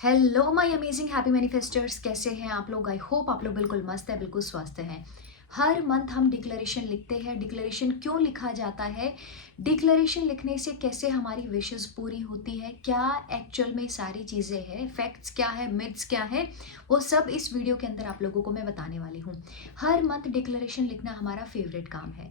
Hello my amazing happy मैनिफेस्टर्स, कैसे हैं आप लोग। आई होप आप लोग बिल्कुल मस्त है, बिल्कुल स्वस्थ हैं। हर मंथ हम डिक्लेरेशन लिखते हैं। डिक्लेरेशन क्यों लिखा जाता है, डिक्लेरेशन लिखने से कैसे हमारी विशेस पूरी होती है, क्या एक्चुअल में सारी चीज़ें हैं, फैक्ट्स क्या है, मिथ्स क्या है, वो सब इस वीडियो के अंदर आप लोगों को मैं बताने वाली हूँ। हर मंथ डिक्लेरेशन लिखना हमारा फेवरेट काम है।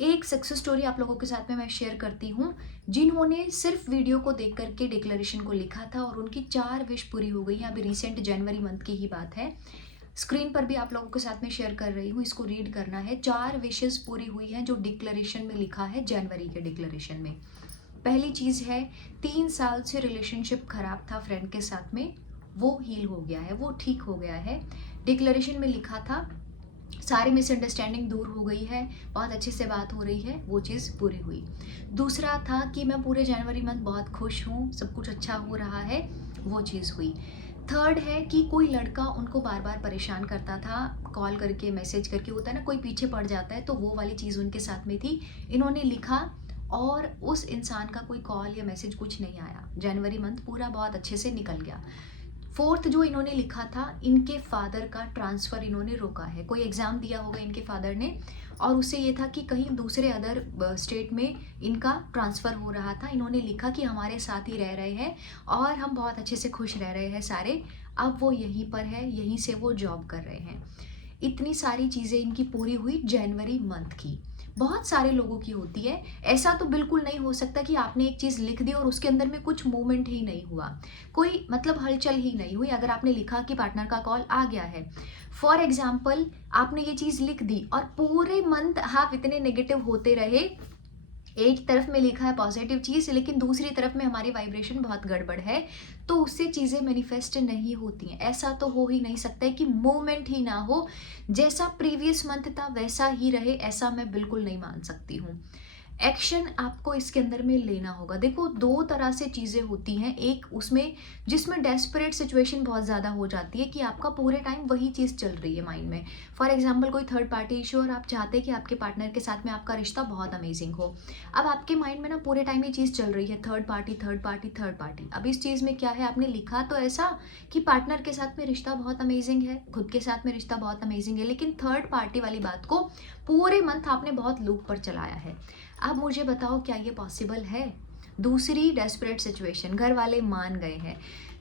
एक सक्सेस स्टोरी आप लोगों के साथ में मैं शेयर करती हूँ, जिन्होंने सिर्फ वीडियो को देख करके डिक्लेरेशन को लिखा था और उनकी 4 विश पूरी हो गई। अभी रिसेंट जनवरी मंथ की ही बात है। स्क्रीन पर भी आप लोगों के साथ में शेयर कर रही हूँ, इसको रीड करना है। 4 विशेस पूरी हुई हैं जो डिक्लेरेशन में लिखा है, जनवरी के डिक्लेरेशन में। पहली चीज़ है, 3 साल से रिलेशनशिप खराब था फ्रेंड के साथ में, वो हील हो गया है, वो ठीक हो गया है। डिक्लेरेशन में लिखा था सारी मिसअंडरस्टैंडिंग दूर हो गई है, बहुत अच्छे से बात हो रही है, वो चीज़ पूरी हुई। दूसरा था कि मैं पूरे जनवरी मंथ बहुत खुश हूँ, सब कुछ अच्छा हो रहा है, वो चीज़ हुई। थर्ड है कि कोई लड़का उनको बार बार परेशान करता था, कॉल करके मैसेज करके, होता है ना कोई पीछे पड़ जाता है, तो वो वाली चीज़ उनके साथ में थी। इन्होंने लिखा और उस इंसान का कोई कॉल या मैसेज कुछ नहीं आया। जनवरी मंथ पूरा बहुत अच्छे से निकल गया। फोर्थ जो इन्होंने लिखा था, इनके फादर का ट्रांसफ़र इन्होंने रोका है। कोई एग्ज़ाम दिया होगा इनके फादर ने और उससे ये था कि कहीं दूसरे अदर स्टेट में इनका ट्रांसफ़र हो रहा था। इन्होंने लिखा कि हमारे साथ ही रह रहे हैं और हम बहुत अच्छे से खुश रह रहे हैं सारे, अब वो यहीं पर है, यहीं से वो जॉब कर रहे हैं। इतनी सारी चीज़ें इनकी पूरी हुई जनवरी मंथ की। बहुत सारे लोगों की होती है। ऐसा तो बिल्कुल नहीं हो सकता कि आपने एक चीज़ लिख दी और उसके अंदर में कुछ मूवमेंट ही नहीं हुआ, कोई मतलब हलचल ही नहीं हुई। अगर आपने लिखा कि पार्टनर का कॉल आ गया है, फॉर एग्जाम्पल आपने ये चीज़ लिख दी और पूरे मंथ आप इतने नेगेटिव होते रहे, एक तरफ में लिखा है पॉजिटिव चीज़ लेकिन दूसरी तरफ में हमारी वाइब्रेशन बहुत गड़बड़ है, तो उससे चीज़ें मैनिफेस्ट नहीं होती हैं। ऐसा तो हो ही नहीं सकता है कि मूवमेंट ही ना हो, जैसा प्रीवियस मंथ था वैसा ही रहे, ऐसा मैं बिल्कुल नहीं मान सकती हूँ। एक्शन आपको इसके अंदर में लेना होगा। देखो, दो तरह से चीज़ें होती हैं। एक उसमें जिसमें डेस्परेट सिचुएशन बहुत ज़्यादा हो जाती है कि आपका पूरे टाइम वही चीज़ चल रही है माइंड में। फॉर एग्जांपल कोई थर्ड पार्टी इशू और आप चाहते हैं कि आपके पार्टनर के साथ में आपका रिश्ता बहुत अमेजिंग हो। अब आपके माइंड में ना पूरे टाइम ये चीज़ चल रही है, third party third party third party. अब इस चीज़ में क्या है, आपने लिखा तो ऐसा कि पार्टनर के साथ में रिश्ता बहुत अमेजिंग है, खुद के साथ में रिश्ता बहुत अमेजिंग है, लेकिन थर्ड पार्टी वाली बात को पूरे मंथ आपने बहुत लूप पर चलाया है। अब मुझे बताओ, क्या ये पॉसिबल है। दूसरी डेस्परेट सिचुएशन, घर वाले मान गए हैं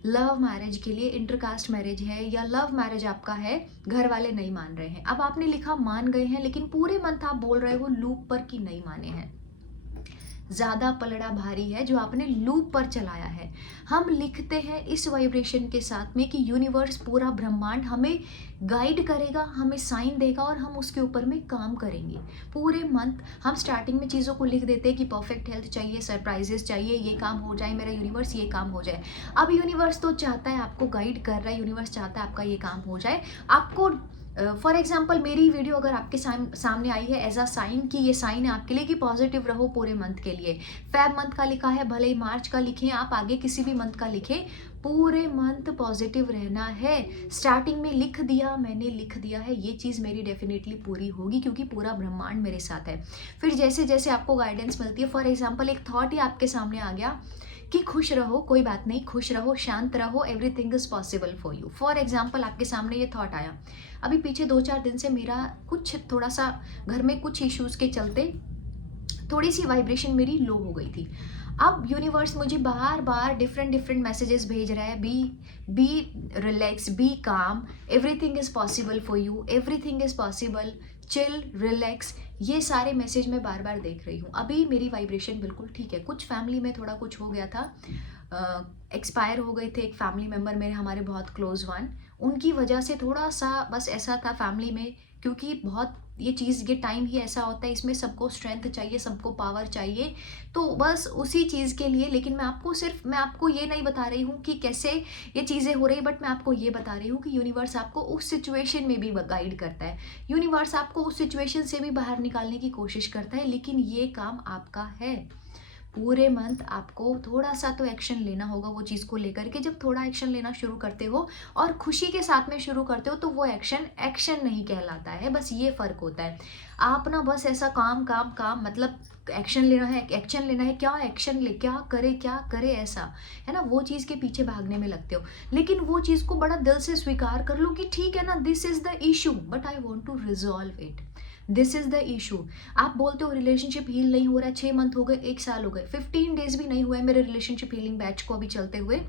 लव मैरिज के लिए, इंटरकास्ट मैरिज है या लव मैरिज आपका है, घर वाले नहीं मान रहे हैं। अब आपने लिखा मान गए हैं, लेकिन पूरे मंथ आप बोल रहे हो लूप पर कि नहीं माने हैं। ज़्यादा पलड़ा भारी है जो आपने लूप पर चलाया है। हम लिखते हैं इस वाइब्रेशन के साथ में कि यूनिवर्स, पूरा ब्रह्मांड हमें गाइड करेगा, हमें साइन देगा और हम उसके ऊपर में काम करेंगे। पूरे मंथ हम स्टार्टिंग में चीज़ों को लिख देते हैं कि परफेक्ट हेल्थ चाहिए, सरप्राइजेस चाहिए, ये काम हो जाए मेरा यूनिवर्स, ये काम हो जाए। अब यूनिवर्स तो चाहता है, आपको गाइड कर रहा है, यूनिवर्स चाहता है आपका ये काम हो जाए। आपको फॉर एग्जाम्पल मेरी वीडियो अगर आपके सामने आई है एज अ साइन, कि ये साइन है आपके लिए कि पॉजिटिव रहो पूरे मंथ के लिए। फेब मंथ का लिखा है, भले ही मार्च का लिखें, आप आगे किसी भी मंथ का लिखें, पूरे मंथ पॉजिटिव रहना है। स्टार्टिंग में लिख दिया, मैंने लिख दिया है, ये चीज़ मेरी डेफिनेटली पूरी होगी क्योंकि पूरा ब्रह्मांड मेरे साथ है। फिर जैसे जैसे आपको गाइडेंस मिलती है, फॉर एग्जाम्पल एक थॉट ही आपके सामने आ गया कि खुश रहो, कोई बात नहीं, खुश रहो, शांत रहो, everything is possible for you. For example आपके सामने ये थॉट आया, अभी पीछे 2-4 दिन से मेरा कुछ थोड़ा सा घर में कुछ इश्यूज़ के चलते थोड़ी सी वाइब्रेशन मेरी लो हो गई थी। अब यूनिवर्स मुझे बार बार डिफरेंट डिफरेंट मैसेजेस भेज रहा है, बी रिलैक्स, बी काम, everything is possible for you, everything is possible, chill, relax. ये सारे मैसेज मैं बार बार देख रही हूँ। अभी मेरी वाइब्रेशन बिल्कुल ठीक है। कुछ फैमिली में थोड़ा कुछ हो गया था, एक्सपायर हो गए थे एक फैमिली मेम्बर मेरे, हमारे बहुत क्लोज वन, उनकी वजह से थोड़ा सा बस ऐसा था फैमिली में, क्योंकि बहुत ये चीज़, ये टाइम ही ऐसा होता है, इसमें सबको स्ट्रेंथ चाहिए, सबको पावर चाहिए, तो बस उसी चीज़ के लिए। लेकिन मैं आपको ये नहीं बता रही हूँ कि कैसे ये चीज़ें हो रही, बट मैं आपको ये बता रही हूँ कि यूनिवर्स आपको उस सिचुएशन में भी गाइड करता है, यूनिवर्स आपको उस सिचुएशन से भी बाहर निकालने की कोशिश करता है, लेकिन ये काम आपका है। पूरे मंथ आपको थोड़ा सा तो एक्शन लेना होगा वो चीज़ को लेकर के। जब थोड़ा एक्शन लेना शुरू करते हो और खुशी के साथ में शुरू करते हो तो वो एक्शन एक्शन नहीं कहलाता है, बस ये फ़र्क होता है। आप ना बस ऐसा काम काम काम मतलब एक्शन लेना है, एक्शन लेना है, क्या एक्शन ले, क्या करे ऐसा, है ना? वो चीज़ के पीछे भागने में लगते हो। लेकिन वो चीज़ को बड़ा दिल से स्वीकार कर लो कि ठीक है ना, this is the issue but I want to resolve it. This is the issue. आप बोलते हो रिलेशनशिप हील नहीं हो रहा है, 6 मंथ हो गए, 1 साल हो गए, 15 डेज़ भी नहीं हुआ है मेरे रिलेशनशिप हीलिंग बैच को अभी चलते हुए।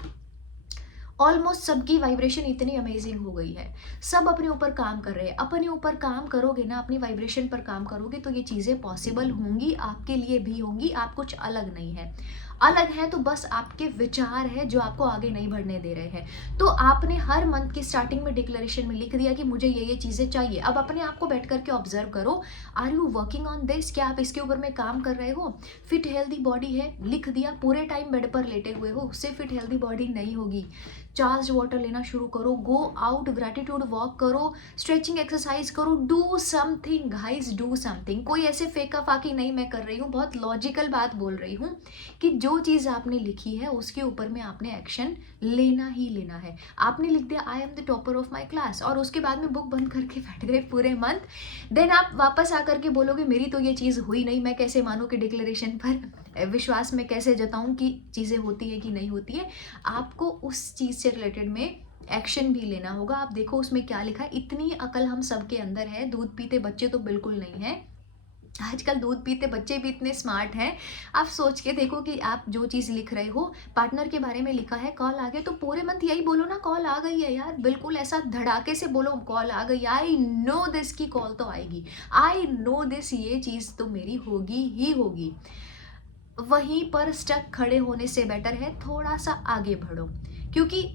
ऑलमोस्ट सबकी वाइब्रेशन इतनी अमेजिंग हो गई है, सब अपने ऊपर काम कर रहे हैं। अपने ऊपर काम करोगे ना, अपनी वाइब्रेशन पर काम करोगे तो ये चीज़ें पॉसिबल होंगी, आपके लिए भी होंगी। आप कुछ अलग नहीं है, अलग है तो बस आपके विचार है जो आपको आगे नहीं बढ़ने दे रहे हैं। तो आपने हर मंथ की स्टार्टिंग में डिक्लेरेशन में लिख दिया कि मुझे ये चीज़ें चाहिए। अब अपने आप को बैठ करके ऑब्जर्व करो, are you working on this? क्या आप इसके ऊपर में काम कर रहे हो? फिट हेल्दी बॉडी है, लिख दिया, पूरे टाइम बेड पर लेटे हुए हो, उससे फिट हेल्दी बॉडी नहीं होगी। चार्ज वाटर लेना शुरू करो, गो आउट, ग्रेटिट्यूड वॉक करो, स्ट्रेचिंग एक्सरसाइज करो, do something guys, do something. कोई ऐसे फेंका फाकी नहीं मैं कर रही हूँ, बहुत लॉजिकल बात बोल रही हूँ कि जो चीज़ आपने लिखी है उसके ऊपर में आपने एक्शन लेना ही लेना है। आपने लिख दिया I am the topper of my class और उसके बाद में बुक बंद करके बैठ गए पूरे मंथ, देन आप वापस आकर के बोलोगे मेरी तो ये चीज़ हुई नहीं, मैं कैसे मानूँ कि डिक्लेरेशन पर विश्वास में कैसे जताऊँ कि चीज़ें होती है कि नहीं होती है। आपको उस चीज़ से रिलेटेड में एक्शन भी लेना होगा। आप देखो उसमें क्या लिखा है, इतनी अकल हम सबके अंदर है, दूध पीते बच्चे तो बिल्कुल नहीं है। आजकल दूध पीते बच्चे भी इतने स्मार्ट हैं। आप सोच के देखो कि आप जो चीज़ लिख रहे हो, पार्टनर के बारे में लिखा है, कॉल आ गई तो पूरे मंथ यही बोलो ना, कॉल आ गई है यार, बिल्कुल ऐसा धड़ाके से बोलो कॉल आ गई, आई नो दिस की कॉल तो आएगी, आई नो दिस, ये चीज़ तो मेरी होगी ही होगी। वहीं पर स्टक खड़े होने से बेटर है थोड़ा सा आगे बढ़ो, क्योंकि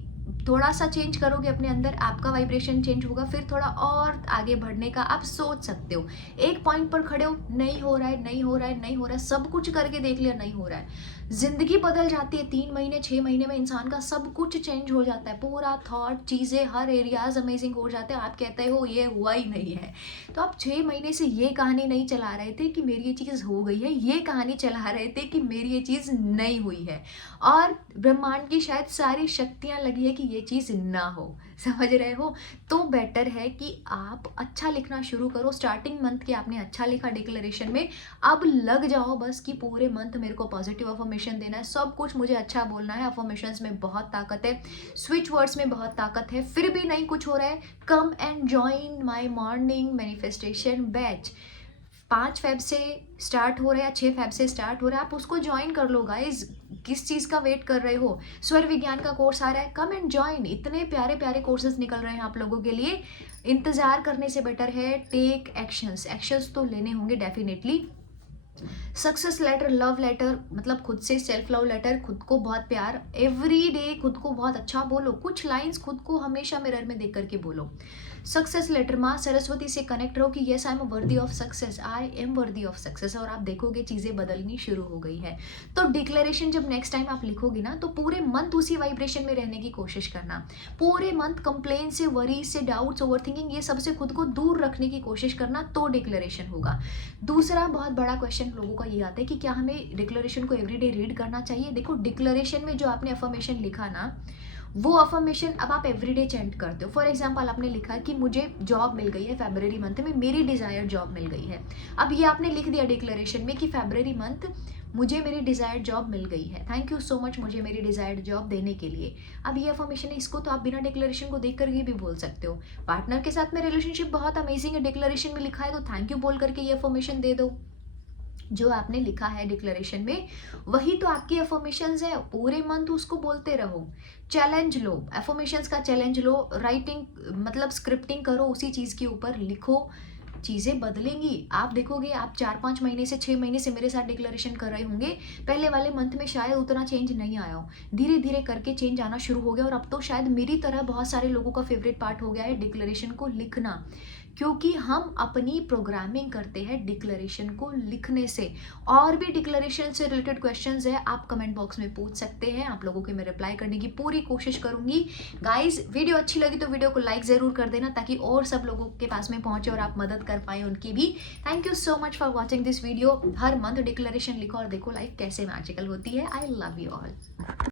थोड़ा सा चेंज करोगे अपने अंदर, आपका वाइब्रेशन चेंज होगा, फिर थोड़ा और आगे बढ़ने का आप सोच सकते हो। एक पॉइंट पर खड़े हो, नहीं हो रहा है, नहीं हो रहा है, नहीं हो रहा है, सब कुछ करके देख लिया, नहीं हो रहा है, जिंदगी बदल जाती है। 3 महीने 6 महीने में इंसान का सब कुछ चेंज हो जाता है, पूरा थॉट, चीज़ें, हर एरियाज अमेजिंग हो जाते हैं। आप कहते हो ये हुआ ही नहीं है। तो आप 6 महीने से ये कहानी नहीं चला रहे थे कि मेरी ये चीज़ हो गई है, ये कहानी चला रहे थे कि मेरी ये चीज़ नहीं हुई है, और ब्रह्मांड की शायद सारी शक्तियाँ लगी है कि ये चीज़ ना हो। समझ रहे हो? तो बेटर है कि आप अच्छा लिखना शुरू करो। स्टार्टिंग मंथ के आपने अच्छा लिखा डिक्लेरेशन में, अब लग जाओ बस कि पूरे मंथ मेरे को पॉजिटिव अफर्मेशन देना है, सब कुछ मुझे अच्छा बोलना है। अफर्मेशंस में बहुत ताकत है, स्विच वर्ड्स में बहुत ताकत है। फिर भी नहीं कुछ हो रहा है, come and join my morning manifestation batch. 5 Feb से स्टार्ट हो रहा है या 6 फेब से स्टार्ट हो रहा है, आप उसको ज्वाइन कर लो गाइज। किस चीज़ का वेट कर रहे हो? स्वर विज्ञान का कोर्स आ रहा है, कम एंड ज्वाइन। इतने प्यारे प्यारे कोर्सेज निकल रहे हैं आप लोगों के लिए। इंतज़ार करने से बेटर है टेक एक्शंस। एक्शंस तो लेने होंगे definitely. Success letter, love letter, मतलब खुद से सेल्फ लव लेटर, खुद को बहुत प्यार, एवरी डे खुद को बहुत अच्छा बोलो। कुछ लाइंस खुद को हमेशा मिरर में देख करके बोलो। सक्सेस लेटर, माँ सरस्वती से कनेक्ट रहो कि yes I am worthy of success, I am worthy of success, और आप देखोगे चीज़ें बदलनी शुरू हो गई है। तो डिक्लेरेशन जब नेक्स्ट टाइम आप लिखोगे ना, तो पूरे मंथ उसी वाइब्रेशन में रहने की कोशिश करना। पूरे मंथ कंप्लेन से, वरी से, डाउट्स, ओवरथिंकिंग, ये सबसे खुद को दूर रखने की कोशिश करना, तो डिक्लेरेशन होगा। दूसरा बहुत बड़ा क्वेश्चन लोगों का ये आता है कि क्या हमें डिक्लेरेशन को एवरीडे रीड करना चाहिए? देखो, डिक्लेरेशन में जो आपने अफर्मेशन लिखा ना, वो अफर्मेशन अब आप एवरीडे चेंट करते हो। फॉर एग्जांपल आपने लिखा कि मुझे जॉब मिल गई है फरवरी मंथ में, मेरी डिज़ायर्ड जॉब मिल गई है। अब ये आपने लिख दिया डिक्लेरेशन में कि फरवरी मंथ मुझे मेरी डिज़ायर्ड जॉब मिल गई है, थैंक यू सो मच मुझे मेरी डिज़ायर्ड जॉब देने के लिए। अब ये अफर्मेशन है, इसको तो आप बिना डिक्लेरेशन को देख करके भी बोल सकते हो। पार्टनर के साथ में रिलेशनशिप बहुत अमेजिंग है, डिक्लेरेशन में लिखा है तो थैंक यू बोल करके ये अफर्मेशन दे दो। जो आपने लिखा है डिक्लेरेशन में वही तो आपकी अफर्मेशंस है, पूरे मंथ उसको बोलते रहो। चैलेंज लो, अफर्मेशंस का चैलेंज लो, राइटिंग मतलब स्क्रिप्टिंग करो, उसी चीज़ के ऊपर लिखो, चीज़ें बदलेंगी। आप देखोगे, आप 4-5 महीने से 6 महीने से मेरे साथ डिक्लेरेशन कर रहे होंगे, पहले वाले मंथ में शायद उतना चेंज नहीं आया हो, धीरे धीरे करके चेंज आना शुरू हो गया, और अब तो शायद मेरी तरह बहुत सारे लोगों का फेवरेट पार्ट हो गया है डिक्लेरेशन को लिखना। क्योंकि हम अपनी प्रोग्रामिंग करते हैं डिक्लेरेशन को लिखने से। और भी डिक्लेरेशन से रिलेटेड क्वेश्चंस है, आप कमेंट बॉक्स में पूछ सकते हैं, आप लोगों के मैं रिप्लाई करने की पूरी कोशिश करूंगी। गाइज वीडियो अच्छी लगी तो वीडियो को लाइक ज़रूर कर देना, ताकि और सब लोगों के पास में पहुंचे और आप मदद कर पाए उनकी भी। Thank you so much for watching this video. Her month declaration लिखो और देखो लाइफ कैसे मैजिकल होती है। I love you all.